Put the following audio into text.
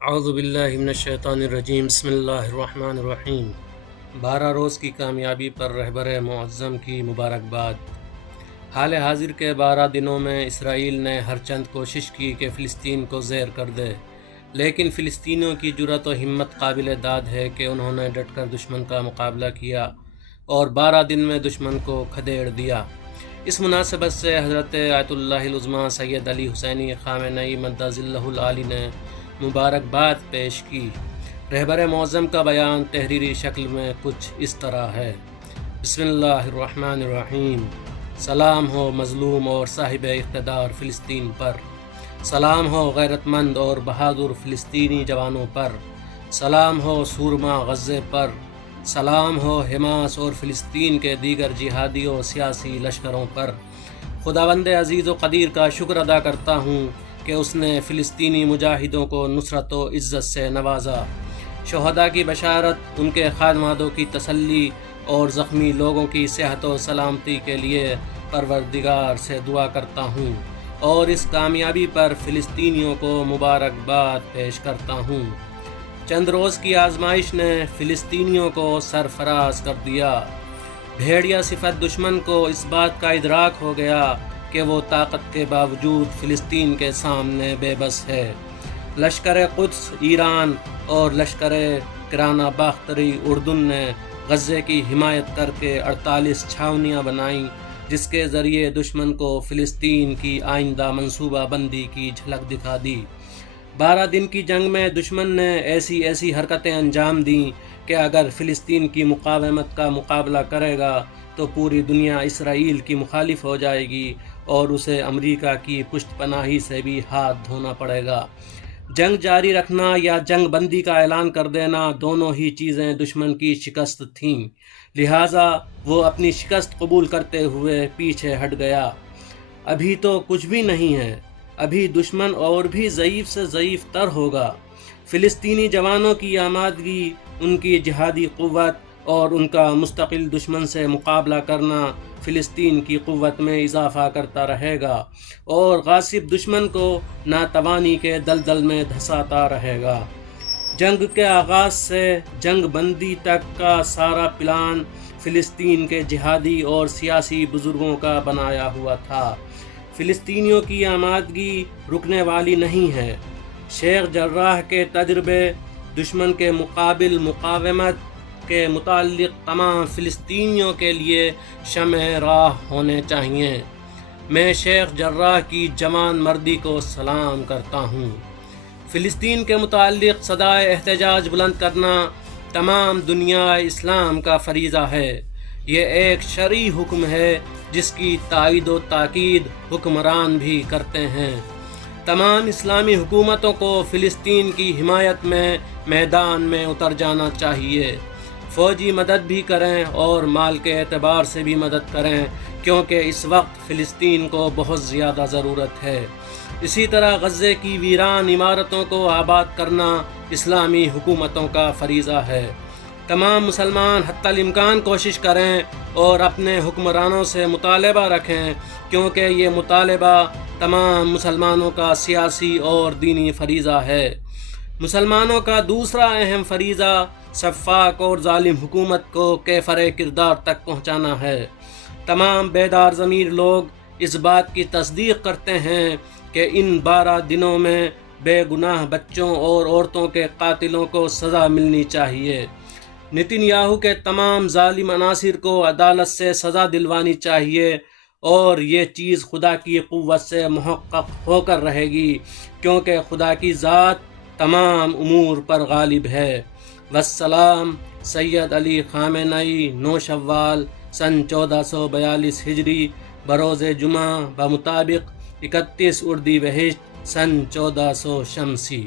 اعوذ باللہ من الشیطان الرجیم، بسم اللہ الرحمن الرحیم۔ 12 روز کی کامیابی پر رہبر معظم کی مبارکباد۔ حال حاضر کے 12 دنوں میں اسرائیل نے ہر چند کوشش کی کہ فلسطین کو زیر کر دے، لیکن فلسطینیوں کی جرأت و ہمت قابل داد ہے کہ انہوں نے ڈٹ کر دشمن کا مقابلہ کیا اور 12 دن میں دشمن کو کھدیڑ دیا۔ اس مناسبت سے حضرت آیت اللہ العظمیٰ سید علی حسینی خامنئی مدہ ظلہ العالی نے مبارکباد پیش کی۔ رہبر معظم کا بیان تحریری شکل میں کچھ اس طرح ہے۔ بسم اللہ الرحمن الرحیم۔ سلام ہو مظلوم اور صاحب اقتدار فلسطین پر، سلام ہو غیرت مند اور بہادر فلسطینی جوانوں پر، سلام ہو سورما غزے پر، سلام ہو حماس اور فلسطین کے دیگر جہادی و سیاسی لشکروں پر۔ خداوند عزیز و قدیر کا شکر ادا کرتا ہوں کہ اس نے فلسطینی مجاہدوں کو نصرت و عزت سے نوازا۔ شہداء کی بشارت، ان کے خادمادوں کی تسلی اور زخمی لوگوں کی صحت و سلامتی کے لیے پروردگار سے دعا کرتا ہوں اور اس کامیابی پر فلسطینیوں کو مبارکباد پیش کرتا ہوں۔ چند روز کی آزمائش نے فلسطینیوں کو سرفراز کر دیا۔ بھیڑیا صفت دشمن کو اس بات کا ادراک ہو گیا کہ وہ طاقت کے باوجود فلسطین کے سامنے بے بس ہے۔ لشکر قدس ایران اور لشکر کرانہ باختری اردن نے غزے کی حمایت کر کے 48 چھاونیاں بنائیں، جس کے ذریعے دشمن کو فلسطین کی آئندہ منصوبہ بندی کی جھلک دکھا دی۔ 12 دن کی جنگ میں دشمن نے ایسی حرکتیں انجام دیں کہ اگر فلسطین کی مقاومت کا مقابلہ کرے گا تو پوری دنیا اسرائیل کی مخالف ہو جائے گی اور اسے امریکہ کی پشت پناہی سے بھی ہاتھ دھونا پڑے گا۔ جنگ جاری رکھنا یا جنگ بندی کا اعلان کر دینا، دونوں ہی چیزیں دشمن کی شکست تھیں، لہٰذا وہ اپنی شکست قبول کرتے ہوئے پیچھے ہٹ گیا۔ ابھی تو کچھ بھی نہیں ہے، ابھی دشمن اور بھی ضعیف سے ضعیف تر ہوگا۔ فلسطینی جوانوں کی آمادگی، ان کی جہادی قوت اور ان کا مستقل دشمن سے مقابلہ کرنا فلسطین کی قوت میں اضافہ کرتا رہے گا اور غاصب دشمن کو ناتوانی کے دلدل میں دھساتا رہے گا۔ جنگ کے آغاز سے جنگ بندی تک کا سارا پلان فلسطین کے جہادی اور سیاسی بزرگوں کا بنایا ہوا تھا۔ فلسطینیوں کی آمادگی رکنے والی نہیں ہے۔ شیخ جراح کے تجربے دشمن کے مقابل مقاومت کے متعلق تمام فلسطینیوں کے لیے شمع راہ ہونے چاہیے۔ میں شیخ جراح کی جوان مردی کو سلام کرتا ہوں۔ فلسطین کے متعلق صدائے احتجاج بلند کرنا تمام دنیا اسلام کا فریضہ ہے۔ یہ ایک شرعی حکم ہے جس کی تائید و تاکید حکمران بھی کرتے ہیں۔ تمام اسلامی حکومتوں کو فلسطین کی حمایت میں میدان میں اتر جانا چاہیے۔ فوجی مدد بھی کریں اور مال کے اعتبار سے بھی مدد کریں، کیونکہ اس وقت فلسطین کو بہت زیادہ ضرورت ہے۔ اسی طرح غزے کی ویران عمارتوں کو آباد کرنا اسلامی حکومتوں کا فریضہ ہے۔ تمام مسلمان حتی الامکان کوشش کریں اور اپنے حکمرانوں سے مطالبہ رکھیں، کیونکہ یہ مطالبہ تمام مسلمانوں کا سیاسی اور دینی فریضہ ہے۔ مسلمانوں کا دوسرا اہم فریضہ شفاق اور ظالم حکومت کو کیفر کردار تک پہنچانا ہے۔ تمام بیدار ضمیر لوگ اس بات کی تصدیق کرتے ہیں کہ ان 12 دنوں میں بے گناہ بچوں اور عورتوں کے قاتلوں کو سزا ملنی چاہیے۔ نتن یاہو کے تمام ظالم عناصر کو عدالت سے سزا دلوانی چاہیے اور یہ چیز خدا کی قوت سے محقق ہو کر رہے گی، کیونکہ خدا کی ذات تمام امور پر غالب ہے۔ والسلام۔ سید علی خامنئی 9 شوال سن 1442 ہجری بروز جمعہ بمطابق 31 اردیبہشت سن 1400 شمسی۔